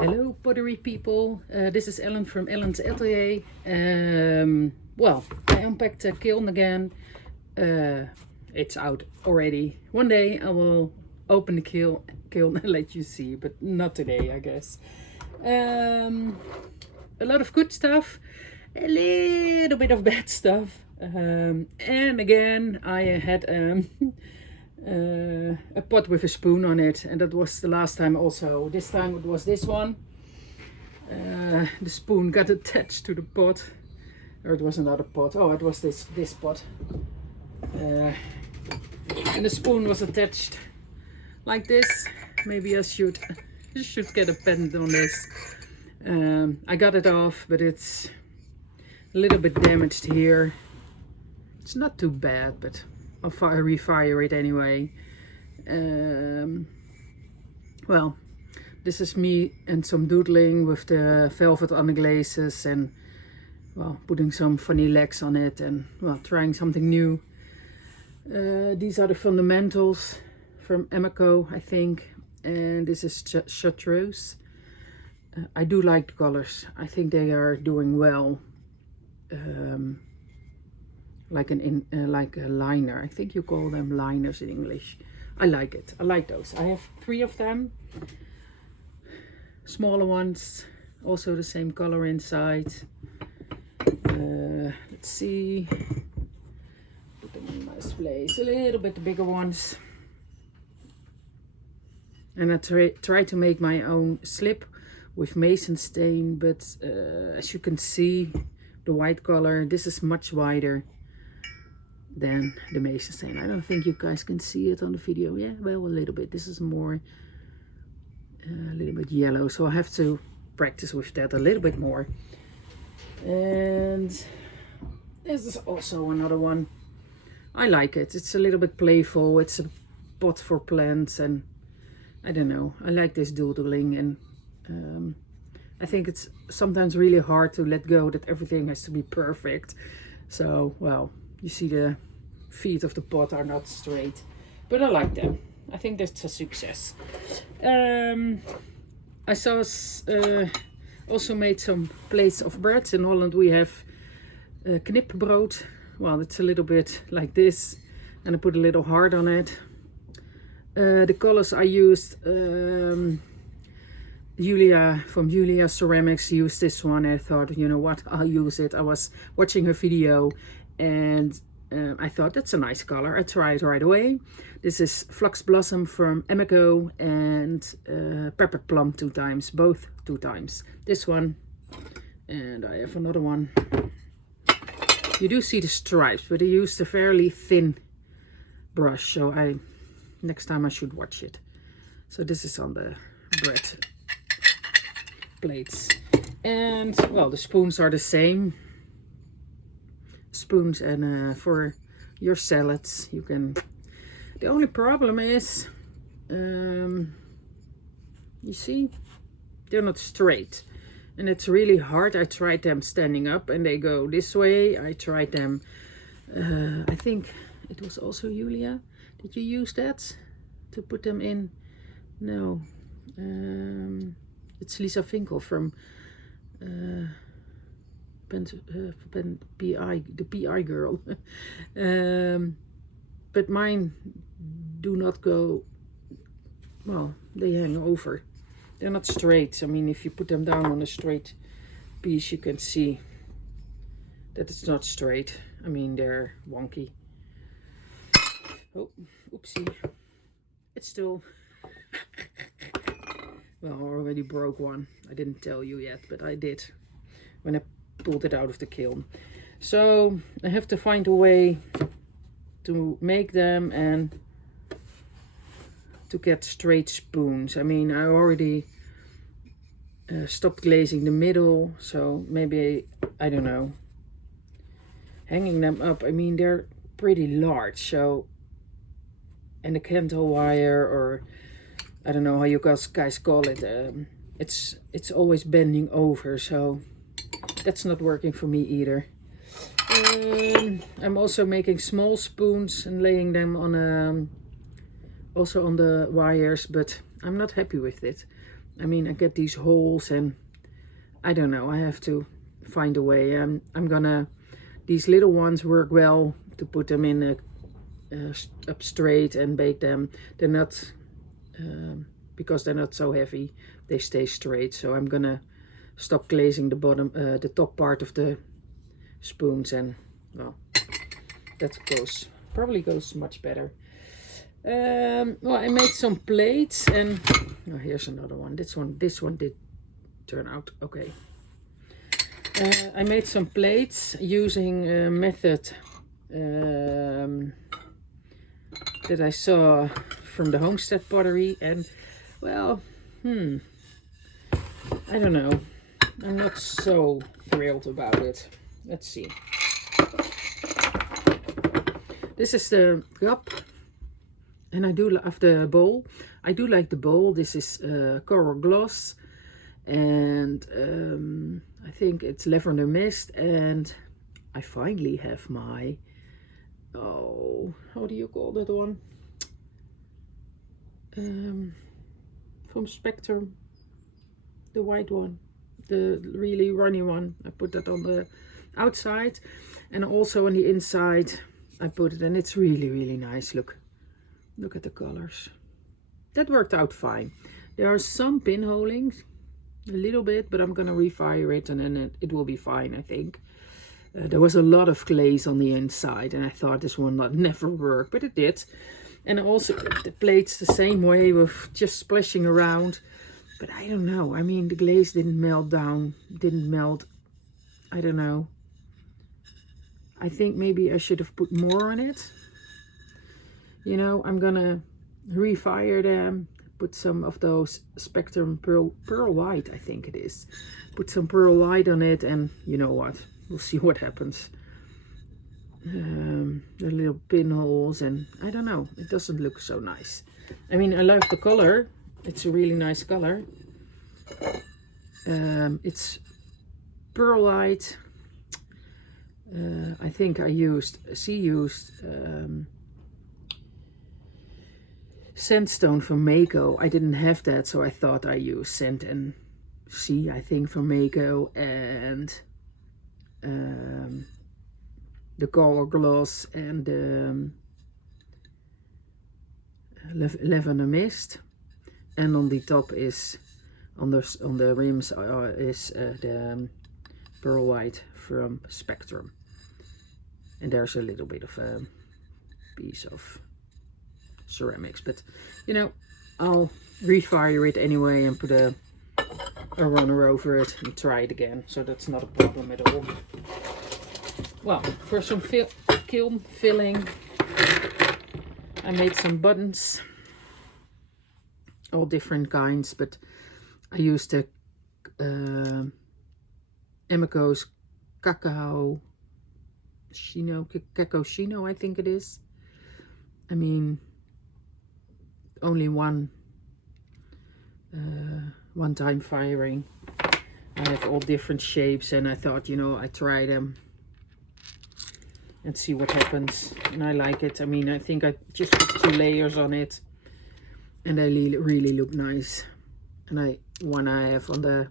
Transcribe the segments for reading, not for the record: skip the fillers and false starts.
Hello pottery people, this is Ellen from Ellen's Atelier. Well, I unpacked a kiln again. It's out already. One day I will open the kiln and let you see, but not today I guess. A lot of good stuff, a little bit of bad stuff. And again I had a pot with a spoon on it, and that was the last time also. This time it was this one. The spoon got attached to the pot, or it was another pot. Oh, it was this pot, and the spoon was attached like this. Maybe I should get a pen on this. I got it off, but it's a little bit damaged here. It's not too bad, but I'll refire it anyway. Well, this is me and some doodling with the velvet on the glazes, and well, putting some funny legs on it, and well, trying something new. These are the fundamentals from Emico, I think, and this is chartreuse. I do like the colors. I think they are doing well. Like a liner. I think you call them liners in English. I like it. I like those. I have 3 of them. Smaller ones, also the same color inside. Let's see. Put them in a nice place. A little bit the bigger ones. And I try to make my own slip with mason stain, but as you can see, the white color, this is much wider than the mason stain. I don't think you guys can see it on the video. Yeah, well, a little bit. This is more a little bit yellow, so I have to practice with that a little bit more. And this is also another one. I like it. It's a little bit playful. It's a pot for plants, and I don't know, I like this doodling, and I think it's sometimes really hard to let go that everything has to be perfect. So, well, you see the feet of the pot are not straight, but I like them. I think that's a success. I saw also made some plates of bread. In Holland we have knipbrood. Well, it's a little bit like this, and I put a little heart on it. The colors I used, Julia from Julia Ceramics used this one. I thought, you know what, I'll use it. I was watching her video, and I thought that's a nice color. I tried right away. This is Flux Blossom from Emico, and Peppered Plum 2 times, both 2 times. This one, and I have another one. You do see the stripes, but I used a fairly thin brush, so next time I should watch it. So this is on the bread plates. And well, the spoons are the same. Spoons, and for your salads you can. The only problem is, you see, they're not straight, and it's really hard. I tried them standing up and they go this way. I tried them, I think it was also Julia. Did you use that to put them in? No, it's Lisa Finkel from the PI girl. But mine do not go, well, they hang over. They're not straight. I mean, if you put them down on a straight piece, you can see that it's not straight. I mean, they're wonky. Oh, oopsie. It's still, well, I already broke one. I didn't tell you yet, but I did when I pulled it out of the kiln. So I have to find a way to make them and to get straight spoons. I mean, I already stopped glazing the middle, so maybe, I don't know, hanging them up. I mean, they're pretty large, so, and the candle wire, or I don't know how you guys call it, it's always bending over, so that's not working for me either. I'm also making small spoons and laying them on also on the wires, but I'm not happy with it. I mean, I get these holes and I don't know, I have to find a way. I'm gonna, these little ones work well to put them in up straight and bake them. They're not, because they're not so heavy, they stay straight. So I'm gonna stop glazing the bottom, the top part of the spoons, and well, that probably goes much better. Well, I made some plates, and oh, here's another one. This one did turn out okay. I made some plates using a method that I saw from the Homestead Pottery, and well, I don't know. I'm not so thrilled about it. Let's see. This is the cup, and I do love the bowl. I do like the bowl. This is coral gloss, and I think it's lavender mist, and I finally have my, oh, how do you call that one? From Spectrum, the white one, the really runny one. I put that on the outside, and also on the inside I put it, and it's really, really nice. Look at the colors. That worked out fine. There are some pinholings, a little bit, but I'm gonna refire it, and then it will be fine, I think. There was a lot of glaze on the inside, and I thought this one would never work, but it did. And also the plates the same way, with just splashing around. But I don't know. I mean, the glaze didn't melt down, didn't melt. I don't know. I think maybe I should have put more on it. You know, I'm gonna refire them, put some of those Spectrum pearl white, I think it is. Put some pearl white on it, and you know what? We'll see what happens. The little pinholes, and I don't know. It doesn't look so nice. I mean, I love the color. It's a really nice color. It's pearl white. I think she used sandstone from Mako. I didn't have that, so I thought I used sand and sea, I think, from Mako, and the coral gloss and the lavender mist, and on the top is on the rims is the pearl white from Spectrum, and there's a little bit of a piece of ceramics, but you know, I'll refire it anyway and put a runner over it and try it again, so that's not a problem at all. Well, for some kiln filling, I made some buttons, all different kinds, but I used the Emico's Cacao Chino, I think it is. I mean, only one time firing. I have all different shapes, and I thought, you know, I try them and see what happens, and I like it. I mean, I think I just put 2 layers on it, and they really look nice. And one I have on the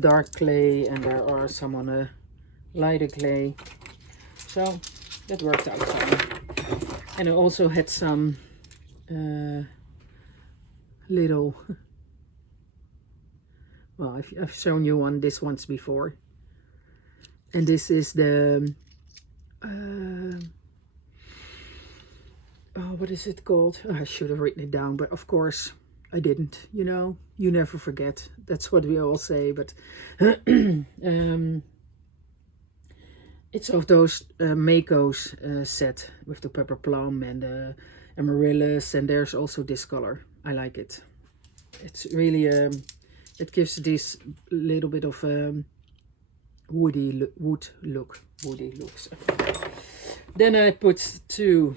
dark clay, and there are some on a lighter clay, so that worked out fine. And I also had some little, well, I've shown you this once before, and this is the oh, what is it called? Oh, I should have written it down, but of course I didn't. You know, you never forget. That's what we all say, but it's of those Mako's set with the pepper plum and the amaryllis, and there's also this color. I like it. It's really it gives this little bit of wood looks. Then I put 2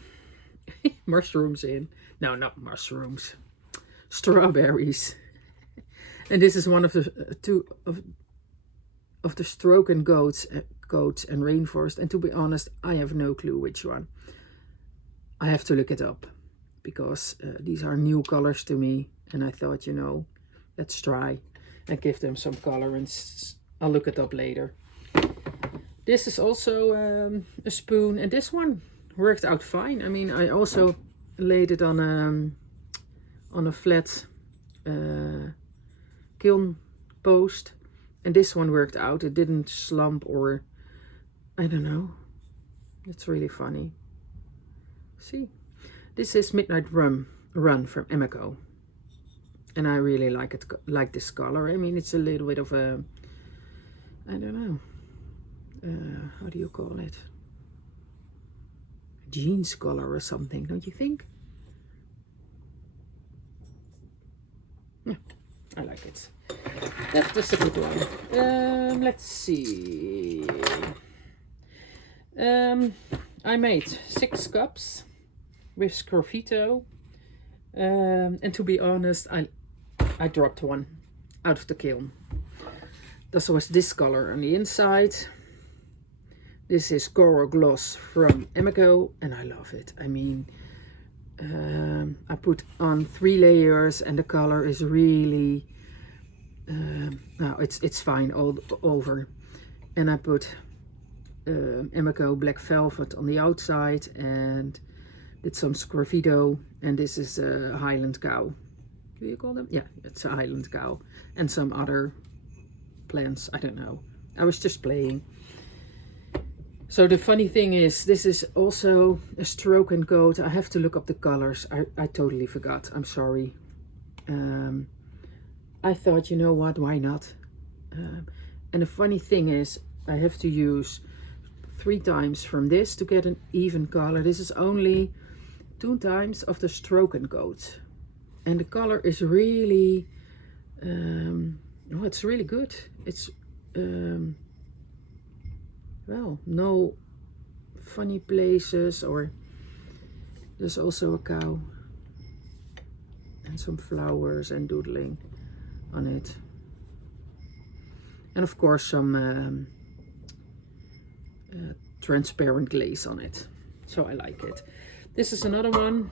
mushrooms in. No, not mushrooms. Strawberries. And this is one of the 2 of the Stroke and Goats and Rainforest. And to be honest, I have no clue which one. I have to look it up, because these are new colors to me, and I thought, you know, let's try and give them some color, and I'll look it up later. This is also a spoon, and this one worked out fine. I mean, I also laid it on a flat kiln post, and this one worked out. It didn't slump, or I don't know. It's really funny. See, this is Midnight Run from Emiko, and I really like this color. I mean, it's a little bit of a, I don't know, how do you call it? Jeans color or something, don't you think? Yeah, I like it. That's just a good one. Let's see. I made 6 cups with Sgraffito. And to be honest, I dropped one out of the kiln. This was this color on the inside. This is Coral Gloss from Emiko, and I love it. I mean, I put on 3 layers, and the color is really, no, it's fine all over. And I put Emiko Black Velvet on the outside, and did some Sgraffito, and this is a Highland Cow. Do you call them? Yeah, it's a Highland Cow, and some other plants. I don't know. I was just playing. So the funny thing is, this is also a stroke and coat. I have to look up the colors. I totally forgot. I'm sorry. I thought, you know what, why not? And the funny thing is, I have to use 3 times from this to get an even color. This is only 2 times of the stroke and coat. And the color is really, oh, it's really good. It's, well, no funny places, or there's also a cow and some flowers and doodling on it. And of course some transparent glaze on it. So I like it. This is another one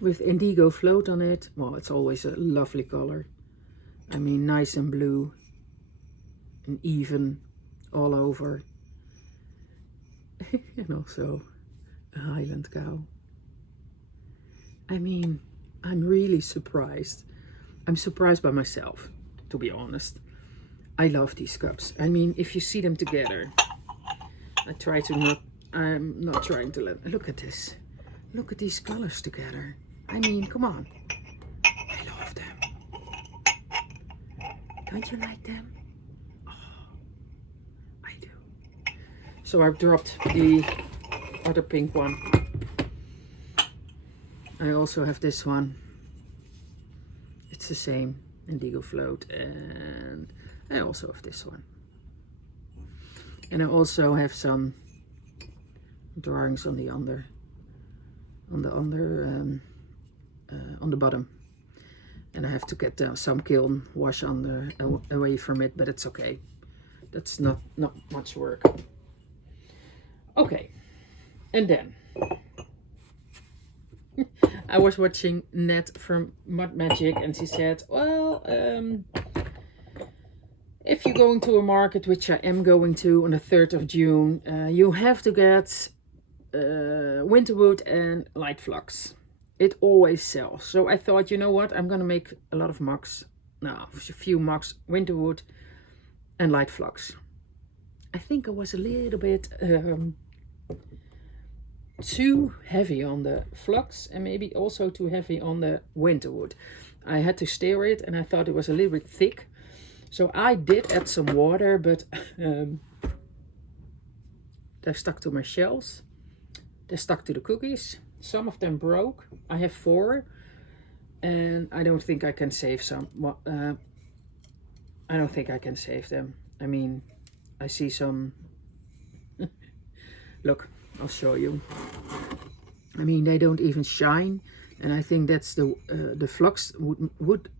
with indigo float on it. Well, it's always a lovely color. I mean, nice and blue and even all over. And also a Highland Cow. I mean, I'm really surprised. I'm surprised by myself, to be honest. I love these cups. I mean, if you see them together, I'm not trying to look at this. Look at these colors together. I mean, come on. I love them. Don't you like them? So I've dropped the other pink one. I also have this one. It's the same, indigo float, and I also have this one. And I also have some drawings on the on the bottom. And I have to get some kiln wash away from it, but it's okay. That's not much work. Okay, and then I was watching Nat from Mud Magic, and she said, well, if you're going to a market, which I am going to on the 3rd of June, you have to get winterwood and light flux. It always sells. So I thought, you know what, I'm going to make a lot of mugs. No, a few mugs, winterwood and light flux. I think I was a little bit too heavy on the flux, and maybe also too heavy on the winterwood. I had to stir it, and I thought it was a little bit thick. So I did add some water, but they stuck to my shells. They stuck to the cookies. Some of them broke. I have 4, and I don't think I can save some. I don't think I can save them. I mean, I see some. Look, I'll show you. I mean, they don't even shine, and I think that's the flux would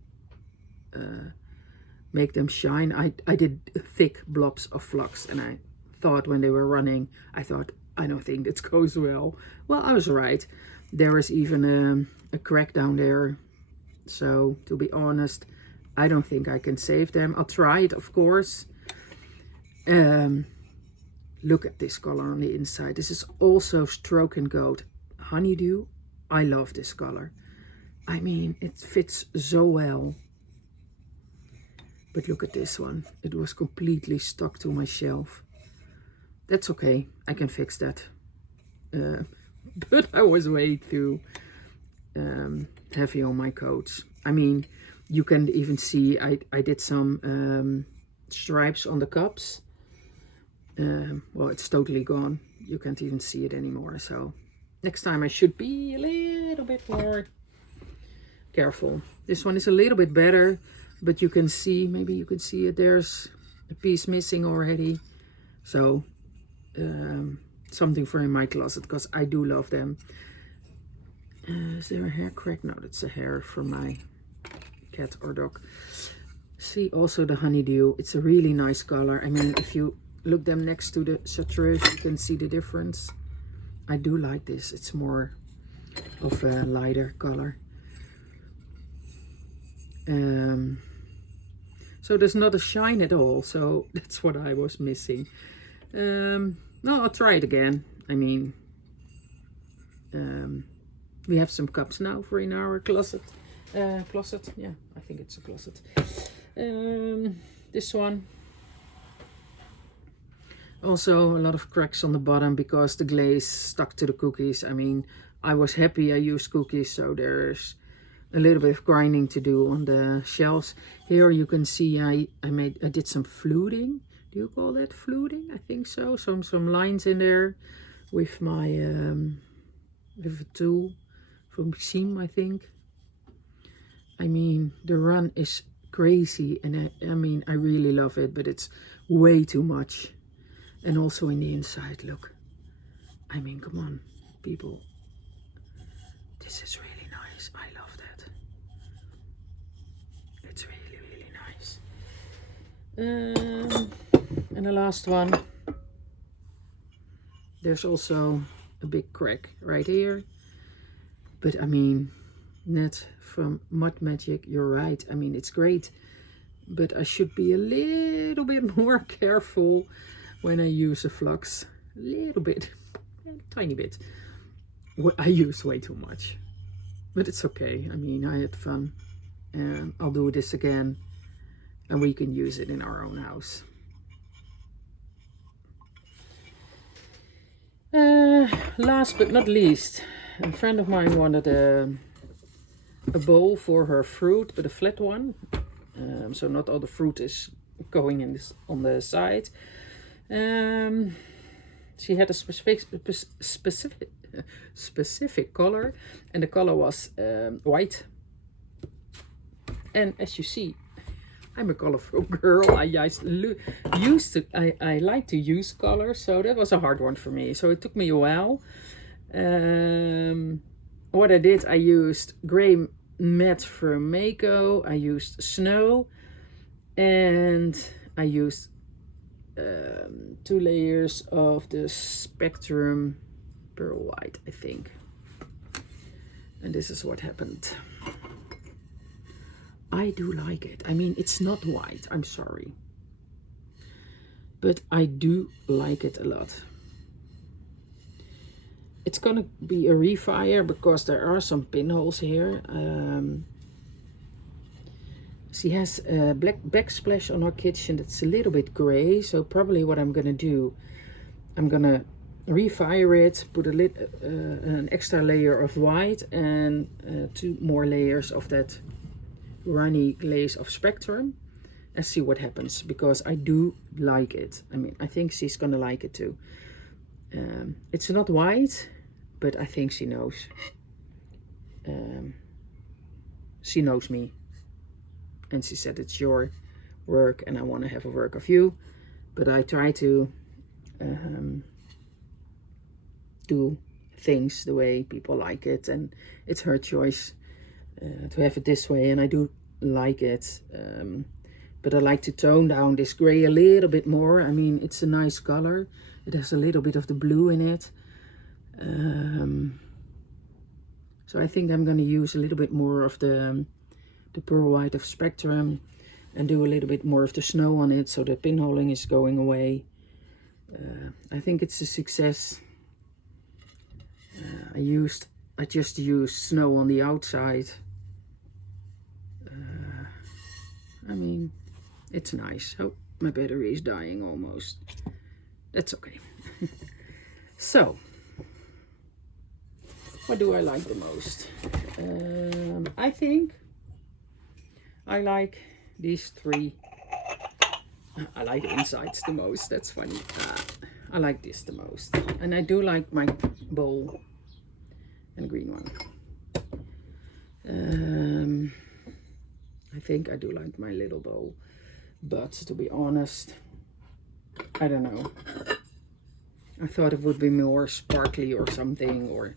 make them shine. I did thick blobs of flux, and I thought when they were running, I thought, I don't think this goes well. Well, I was right. There is even a crack down there. So to be honest, I don't think I can save them. I'll try it, of course. Look at this color on the inside. This is also Stroke and Goat Honeydew. I love this color. I mean, it fits so well. But look at this one. It was completely stuck to my shelf. That's okay. I can fix that. But I was way too heavy on my coats. I mean, you can even see I did some stripes on the cups. Well, it's totally gone. You can't even see it anymore. So next time I should be a little bit more careful. This one is a little bit better, but you can see, maybe you can see it, there's a piece missing already. So something for in my closet, because I do love them. Is there a hair crack? No, that's a hair from my cat or dog. See also the Honeydew. It's a really nice color. I mean, if you look them next to the chartreuse, you can see the difference. I do like this. It's more of a lighter color. So there's not a shine at all. So that's what I was missing. No, I'll try it again. I mean, we have some cups now for in our closet. Closet, yeah, I think it's a closet. This one. Also a lot of cracks on the bottom because the glaze stuck to the cookies. I mean, I was happy I used cookies, so there's a little bit of grinding to do on the shelves. Here you can see I did some fluting. Do you call that fluting? I think so. Some lines in there with my with a tool from Seam, I think. I mean, the run is crazy, and I mean, I really love it, but it's way too much. And also in the inside, look. I mean, come on, people. This is really nice. I love that. It's really, really nice. And the last one. There's also a big crack right here. But I mean, Net from Mud Magic, you're right. I mean, it's great. But I should be a little bit more careful when I use a flux. A little bit. A tiny bit. I used way too much. But it's okay. I mean, I had fun. And I'll do this again. And we can use it in our own house. Last but not least, a friend of mine wanted a bowl for her fruit, but a flat one. So not all the fruit is going in this on the side. She had a specific color, and the color was white. And as you see, I'm a colorful girl. I like to use color, so that was a hard one for me. So it took me a while. What I did, I used gray matte from Mako. I used snow, and I used 2 layers of the Spectrum Pearl White, I think. And this is what happened. I do like it. I mean, it's not white, I'm sorry. But I do like it a lot. It's gonna be a refire because there are some pinholes here. She has a black backsplash on her kitchen that's a little bit gray. So probably what I'm gonna do, I'm gonna refire it, put an extra layer of white and 2 more layers of that runny glaze of Spectrum, and see what happens, because I do like it. I mean, I think she's gonna like it too. It's not white, but I think she knows. She knows me, and she said it's your work and I want to have a work of you. But I try to do things the way people like it, and it's her choice to have it this way, and I do like it. But I like to tone down this gray a little bit more. I mean, it's a nice color. It has a little bit of the blue in it. So I think I'm going to use a little bit more of the the pearl white of Spectrum and do a little bit more of the snow on it, so the pinholing is going away. I think it's a success. I just used snow on the outside. I mean, it's nice. Oh, my battery is dying almost. That's okay. So, what do I like the most? I think I like these three. I like the insides the most. That's funny. I like this the most. And I do like my bowl and green one. I think I do like my little bowl. But to be honest, I don't know. I thought it would be more sparkly or something, or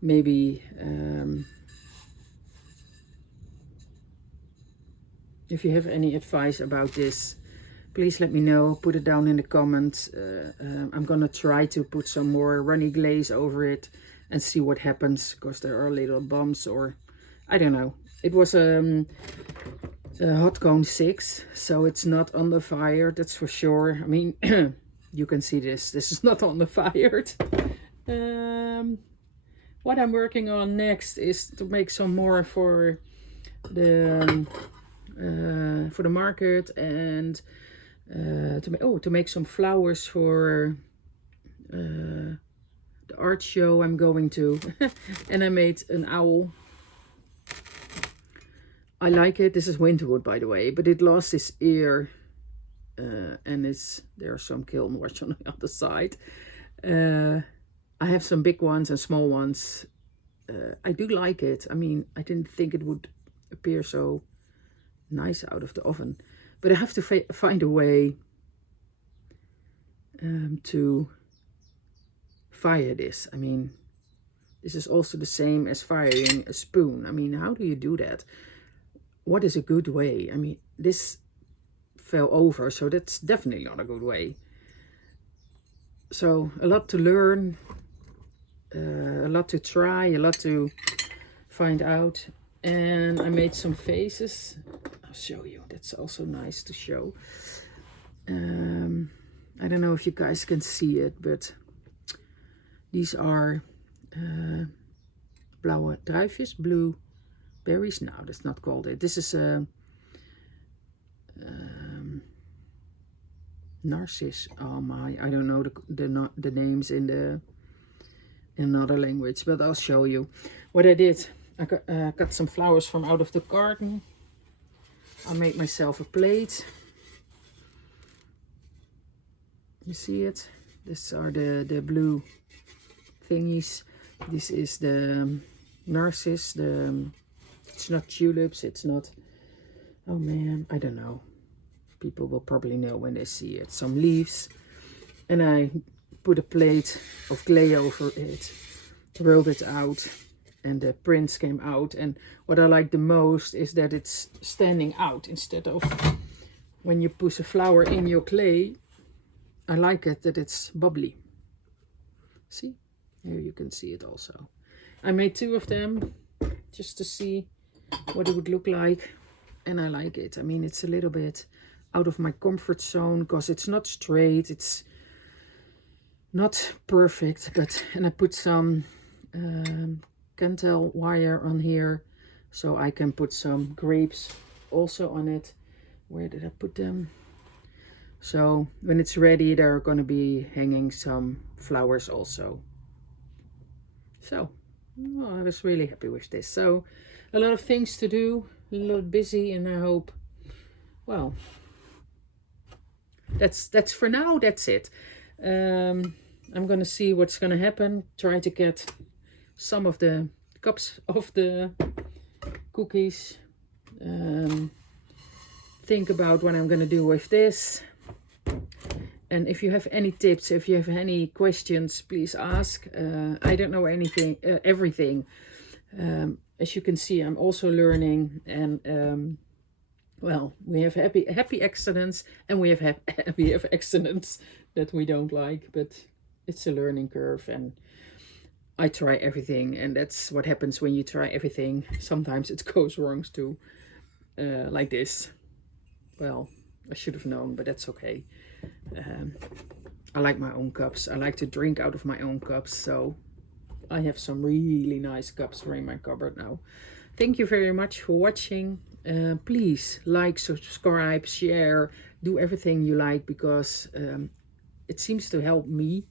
maybe if you have any advice about this, please let me know. Put it down in the comments. I'm gonna try to put some more runny glaze over it and see what happens, because there are little bumps, or I don't know. It was a hot cone 6, so it's not under fire, that's for sure. I mean, you can see this is not under fired. What I'm working on next is to make some more for the market, and to make some flowers for the art show I'm going to. And I made an owl. I like it. This is winterwood, by the way, but it lost its ear, and there are some kiln watch on the other side. I have some big ones and small ones. I do like it. I mean, I didn't think it would appear so nice out of the oven, but I have to find a way to fire this. I mean, this is also the same as firing a spoon. I mean, how do you do that? What is a good way? I mean, this fell over, so that's definitely not a good way. So a lot to learn, a lot to try, a lot to find out. And I made some faces. I'll show you. That's also nice to show. I don't know if you guys can see it, but these are blauwe druifjes, blue berries. No, that's not called it. This is a narcis. Oh my, I don't know the names in another language, but I'll show you what I did. I got some flowers from out of the garden. I made myself a plate. You see it? These are the blue thingies. This is the narcis. It's not tulips. It's not. Oh man, I don't know. People will probably know when they see it. Some leaves, and I put a plate of clay over it, rolled it out, and the prints came out. And what I like the most is that it's standing out instead of when you push a flower in your clay. I like it that it's bubbly. See? Here you can see it also. I made 2 of them just to see what it would look like. And I like it. I mean, it's a little bit out of my comfort zone because it's not straight. It's not perfect. And I put some Cantel wire on here, so I can put some grapes also on it. Where did I put them? So when it's ready, there are going to be hanging some flowers also. So I was really happy with this. So a lot of things to do, a little busy, and I hope, well, that's for now. That's it. I'm going to see what's going to happen. Try to get some of the cups of the cookies. Think about what I'm going to do with this. And if you have any tips, if you have any questions, please ask. I don't know anything, everything. As you can see, I'm also learning. And well, we have happy accidents, and we have accidents that we don't like. But it's a learning curve, and I try everything, and that's what happens when you try everything. Sometimes it goes wrong too. like this. Well, I should have known, but that's okay. I like my own cups. I like to drink out of my own cups, so I have some really nice cups in my cupboard now. Thank you very much for watching. Please like, subscribe, share, do everything you like, because it seems to help me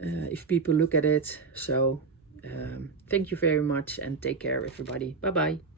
if people look at it. So thank you very much and take care, everybody. Bye bye.